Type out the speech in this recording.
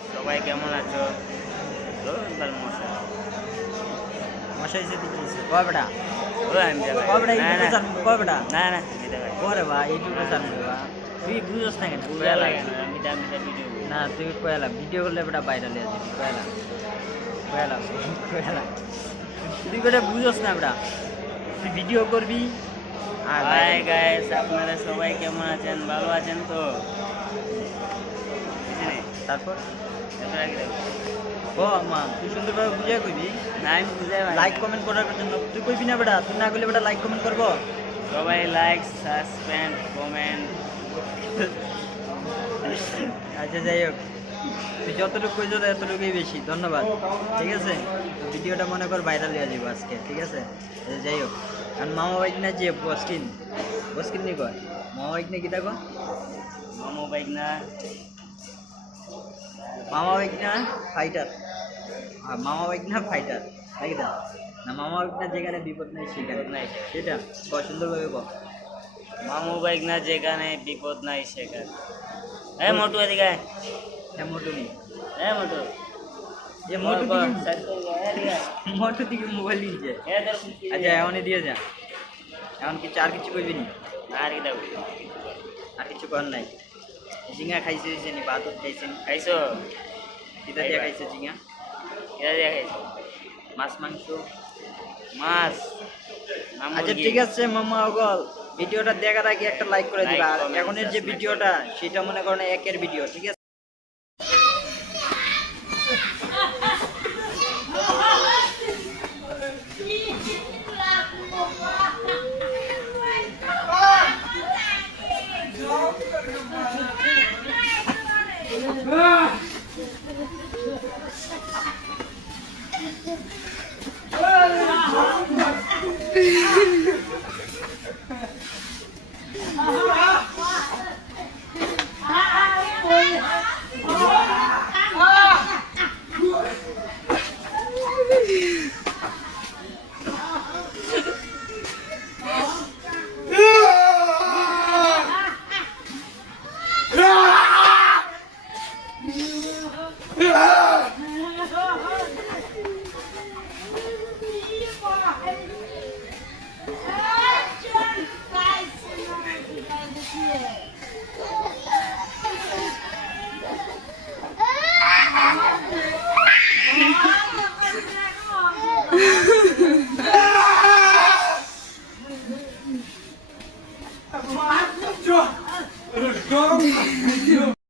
সবাই কেমন আছো? মশা মশাই। সে দিচ্ছে কয় বেটা? ও আমি যাব। কয় বেটা? না, তুই কয়লা ভিডিও করলে বেটা ভাইরাল হয়ে যাবি কয়লা কয়লা কয়লা তুই বেটা বুঝছ না বেটা? তুই ভিডিও করবি? আর গাইস আপনারা সবাই কেমন আছেন? ভালো আছেন তো? তারপর ও মা তুই সুন্দরভাবে বুঝিয়ে কইবি? না আমি বুঝাই লাইক কমেন্ট করার জন্য। তুই কইবি না বেটা তুই না করলে বেটা লাইক কমেন্ট করব। সবাই লাইক সাসপেন্ড কমেন্ট আচ্ছা যাই হোক। তুই যতটুকু কইছ এতটুকুই বেশি। ধন্যবাদ। ঠিক আছে? ভিডিওটা মনে কর ভাইরাল হয়ে যাব আজকে ঠিক আছে? তো যাই হোক। আর মামা বাইক না যে বস্কিন। বস্কিন নি কয়? মামা বাইক না কি দেখো মোমো বাইক না। মামা বাইক না ফাইটার আর মামা বাইক না ফাইটার তাই না? না মামা বাইক না যেখানে বিপদ নেই সেখানে নাই। সেটা সুন্দরভাবে ক মামু বাইক না যেখানে বিপদ নাই সেখানে। এই মোটু এদিকে। হ্যাঁ মোটু নি এই মোটু। এ মোটু বল, বল। মোটু দিকে মোবাইল নিচ্ছে আচ্ছা এমনই দিয়ে যা। এমন কিছু আর কিছু কইবি নি। আর কি আর কিছু কর নাই। ঝিঙা খাইছো যে নি বাদত খাইছে। নি খাইছো? কিতা দিয়া খাইছো ঝিঙা? কিতা দিয়া খাইছো? মাছ মাংস? মাছ। আচ্ছা ঠিক আছে মামা অগল। ভিডিওটা দেখার আগে একটা লাইক করে দিবা। আর এখনের যে. ভিডিওটা সেটা মনে করেন একের ভিডিও ঠিক আছে? Ah! ah! ah! 좋아. 좋아.